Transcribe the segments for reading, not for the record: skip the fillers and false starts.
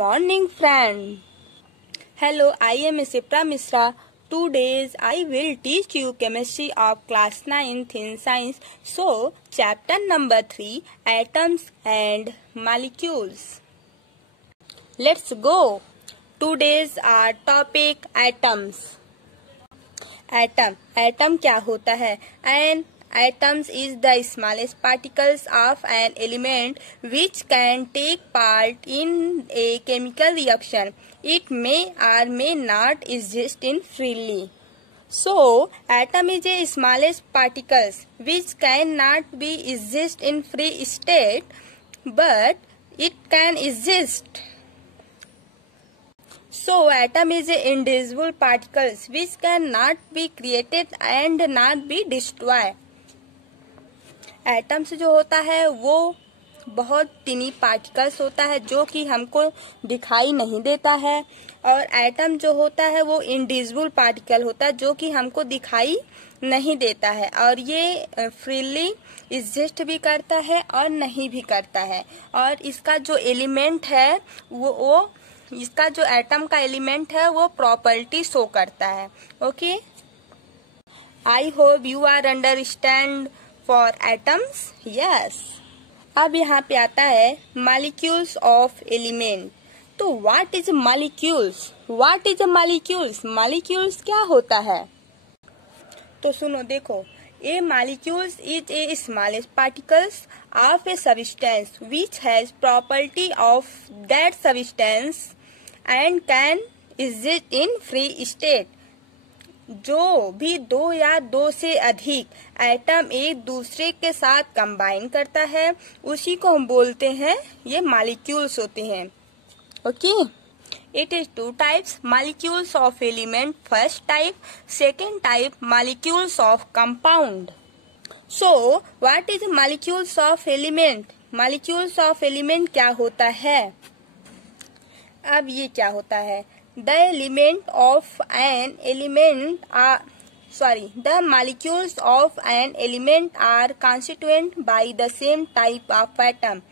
morning, friend. Hello, I am Sipra Misra. Today I will teach you chemistry of class 9th in science. So, chapter number 3, atoms and molecules. Let's go. Today's our topic atoms. Atom क्या होता है? An atoms is the smallest particles of an element which can take part in a chemical reaction. It may or may not exist in freely. So, atom is a smallest particles which cannot be exist in free state, but it can exist. So, atom is a indivisible particles which cannot be created and not be destroyed. Atoms जो होता है वो बहुत टिनी particles होता है जो कि हमको दिखाई नहीं देता है, और एटम जो होता है वो इंडिविजुअल पार्टिकल होता है जो कि हमको दिखाई नहीं देता है, और ये फ्रीली एग्जिस्ट भी करता है और नहीं भी करता है। और इसका जो एलिमेंट है वो इसका जो एटम का एलिमेंट है वो प्रॉपर्टी शो करता है। Okay, I hope you are understand for atoms. Yes, अब यहाँ पे आता है मॉलिक्यूल्स ऑफ एलिमेंट। तो what is molecules? What is molecules? Molecules क्या होता है? तो सुनो, देखो, A molecules is a smallest particles of a substance which has property of that substance and can exist in free state. जो भी दो या दो से अधिक एटम एक दूसरे के साथ कंबाइन करता है उसी को हम बोलते हैं ये मॉलिक्यूल्स होते हैं। Okay, it is two types molecules of element. First type, second type molecules of compound. So what is molecules of element? Molecules of element क्या होता है? अब ये क्या होता है? The element of an element are the molecules of an element are constituent by the same type of atom.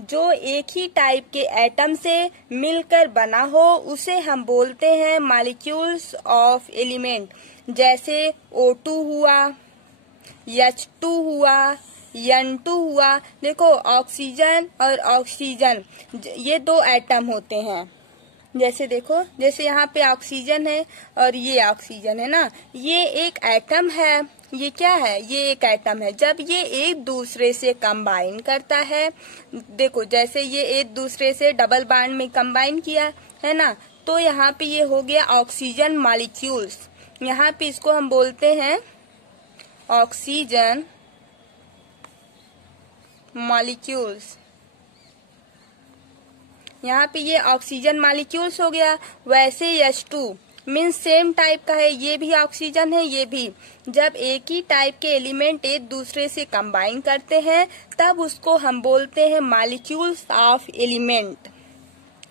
जो एक ही टाइप के एटम से मिलकर बना हो उसे हम बोलते हैं मॉलिक्यूल्स ऑफ एलिमेंट। जैसे O2 हुआ, H2 हुआ, N2 हुआ। देखो, ऑक्सीजन और ऑक्सीजन ये दो एटम होते हैं। जैसे देखो, जैसे यहाँ पे ऑक्सीजन है और ये ऑक्सीजन है ना, ये एक एटम है। ये क्या है? ये एक एटम है। जब ये एक दूसरे से कंबाइन करता है, देखो जैसे ये एक दूसरे से डबल बॉन्ड में कंबाइन किया है ना, तो यहाँ पे ये हो गया ऑक्सीजन मॉलिक्यूल्स। यहाँ पे इसको हम बोलते हैं ऑक्सीजन मॉलिक्यूल्स। यहाँ पे ये ऑक्सीजन मॉलिक्यूल्स हो गया। वैसे H2 मीन्स सेम टाइप का है, ये भी ऑक्सीजन है, ये भी। जब एक ही टाइप के एलिमेंट एक दूसरे से कंबाइन करते हैं तब उसको हम बोलते हैं मॉलिक्यूल्स ऑफ एलिमेंट।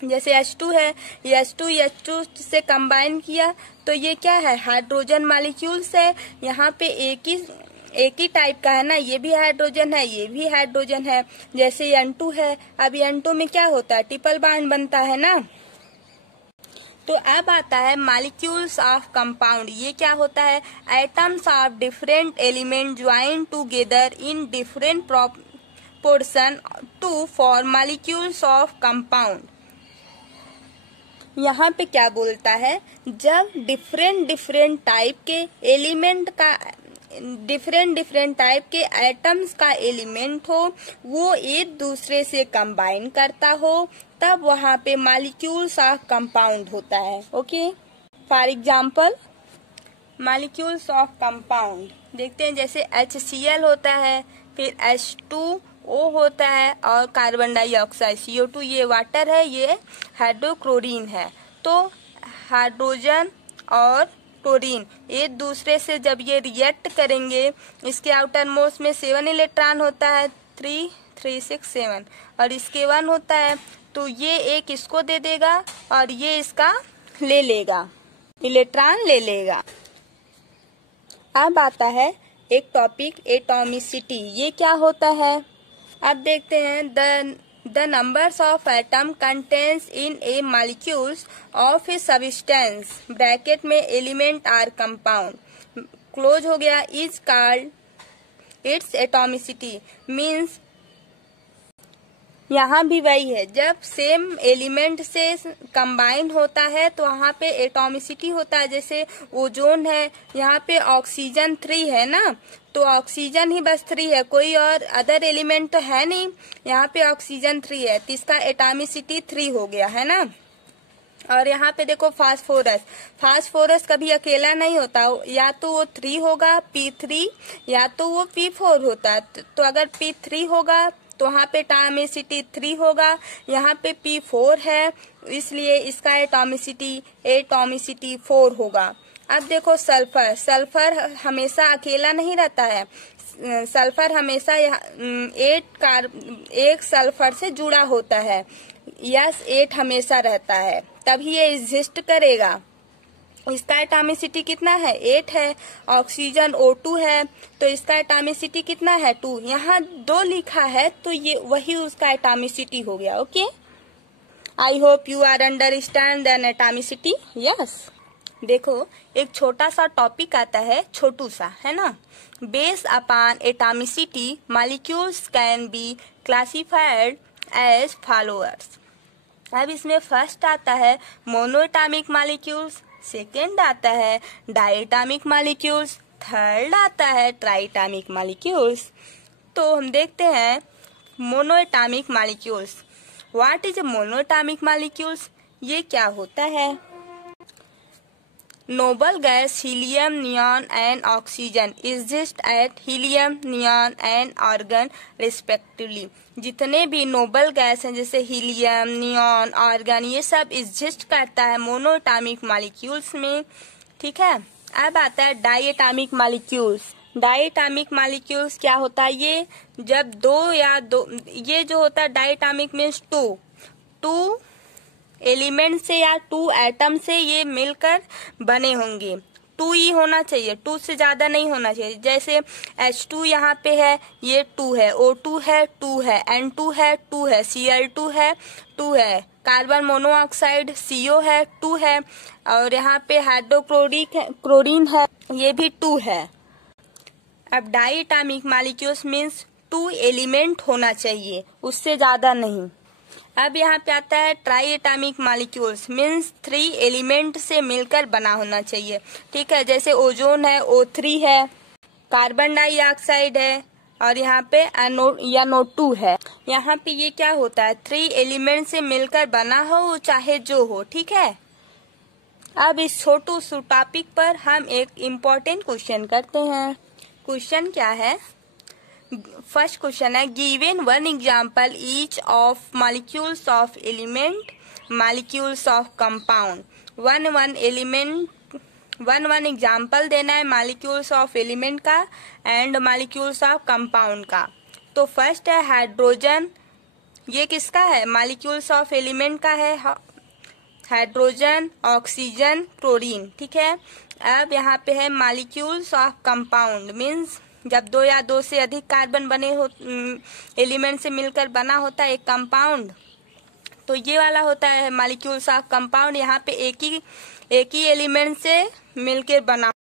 जैसे H2 है, H2 से कंबाइन किया तो ये क्या है? हाइड्रोजन मॉलिक्यूल्स है। यहाँ पे एक ही टाइप का है ना, ये भी हाइड्रोजन है, ये भी हाइड्रोजन है। जैसे N2 है, अब N2 में क्या होता है? ट्रिपल बॉन्ड बनता है ना। तो अब आता है मॉलिक्यूल्स ऑफ कंपाउंड। ये क्या होता है? Atoms of different element join together in different proportion to form molecules of compound. यहाँ पे क्या बोलता है? जब डिफरेंट टाइप के एलिमेंट का डिफरेंट टाइप के एटम्स का एलिमेंट हो, वो एक दूसरे से कंबाइन करता हो, तब वहाँ पे मॉलिक्यूल्स ऑफ कंपाउंड होता है। Okay, for example molecules of compound देखते हैं। जैसे HCl होता है, फिर H2O होता है, और कार्बन डाइऑक्साइड CO2, ये वाटर है, ये हाइड्रोक्लोरीन है। तो हाइड्रोजन और क्लोरीन एक दूसरे से जब ये रिएक्ट करेंगे, इसके आउटर मोस्ट में 7 इलेक्ट्रॉन होता है, 3, 3, 6, 7, और इसके 1 होता है। तो ये एक इसको दे देगा और ये इसका ले लेगा, इलेक्ट्रॉन ले लेगा। अब आता है एक टॉपिक एटॉमिसिटी। ये क्या होता है? अब देखते हैं। The The numbers of atom contains in a molecules of a substance bracket में element or compound क्लोज हो गया is called its atomicity means यहाँ भी वही है, जब सेम एलिमेंट से कंबाइन होता है तो वहाँ पे एटॉमिसिटी होता है। जैसे ओजोन है, यहाँ पे ऑक्सीजन 3 है ना, तो ऑक्सीजन ही बस 3 है, कोई और अदर एलिमेंट तो है नहीं, यहाँ पे ऑक्सीजन 3 है तो इसका एटॉमिसिटी 3 हो गया है ना। और यहाँ पे देखो फास्फोरस कभी अकेला नहीं होता, या तो वो 3 होगा P3 या तो वो P4 होता। तो अगर P3 होगा तो वहाँ पे एटॉमिसिटी 3 होगा, यहाँ पे P4 है इसलिए इसका एटॉमिसिटी 4 होगा। अब देखो सल्फर हमेशा अकेला नहीं रहता है, सल्फर हमेशा एक सल्फर से जुड़ा होता है, यस 8 हमेशा रहता है तभी ये एग्जिस्ट करेगा। इसका एटॉमिसिटी कितना है 8 है। ऑक्सीजन O2 है तो इसका एटॉमिसिटी कितना है 2, यहाँ 2 लिखा है तो ये वही उसका एटॉमिसिटी हो गया। Okay, I hope you are understand the atomicity. Yes, देखो एक छोटा सा टॉपिक आता है, छोटू सा है ना, based upon atomicity molecules can be classified as followers. अब इसमें फर्स्ट आता है मोनोएटॉमिक मॉलिक्यूल्स, सेकेंड आता है डायटॉमिक मॉलिक्यूल्स, थर्ड आता है ट्राइटॉमिक मॉलिक्यूल्स। तो हम देखते हैं monoatomic molecules. What is monoatomic molecules, ये क्या होता है। Noble gas helium, neon and oxygen exist at helium, neon and argon respectively. जितने भी नोबल गैस हैं जैसे हीलियम, नियॉन, आर्गन, ये सब एग्जिस्ट करता है मोनोएटॉमिक मॉलिक्यूल्स में। ठीक है, अब आता है डायटॉमिक मॉलिक्यूल्स। डायटॉमिक मॉलिक्यूल्स क्या होता है, ये जब दो ये जो होता है डायटॉमिक मीन्स 2 एलिमेंट से या 2 एटम से ये मिलकर बने होंगे। 2 ही होना चाहिए, 2 से ज्यादा नहीं होना चाहिए। जैसे H2 यहाँ पे है, ये 2 है, O2 है 2 है, N2 है 2 है, Cl2 है 2 है, कार्बन मोनोऑक्साइड CO है 2 है, और यहाँ पे हाइड्रोक्लोरीन है ये भी 2 है। अब डायटॉमिक मॉलिक्यूल्स मीन्स 2 एलिमेंट होना चाहिए, उससे ज्यादा नहीं। अब यहाँ पे आता है ट्राइएटॉमिक मॉलिक्यूल्स मीन्स 3 एलिमेंट से मिलकर बना होना चाहिए। ठीक है, जैसे ओजोन है O3 है, कार्बन डाइऑक्साइड है, और यहाँ पे NO2 है। यहाँ पे ये क्या होता है 3 एलिमेंट से मिलकर बना हो चाहे जो हो। ठीक है, अब इस छोटू सी टॉपिक पर हम एक इम्पोर्टेंट क्वेश्चन करते हैं। क्वेश्चन क्या है, फर्स्ट क्वेश्चन है given 1 example each of molecules of element, molecules of compound. One example देना है मॉलिक्यूल्स ऑफ एलिमेंट का एंड मॉलिक्यूल्स ऑफ कंपाउंड का। तो फर्स्ट है हाइड्रोजन, ये किसका है मॉलिक्यूल्स ऑफ एलिमेंट का है, हाइड्रोजन, ऑक्सीजन, क्लोरीन। ठीक है, अब यहाँ पे है मॉलिक्यूल्स ऑफ कंपाउंड मीन्स जब 2 या 2 से अधिक कार्बन बने हो एलिमेंट से मिलकर बना होता है एक कंपाउंड, तो ये वाला होता है मॉलिक्यूल्स ऑफ कंपाउंड। यहाँ पे एक ही एलिमेंट से मिलकर बना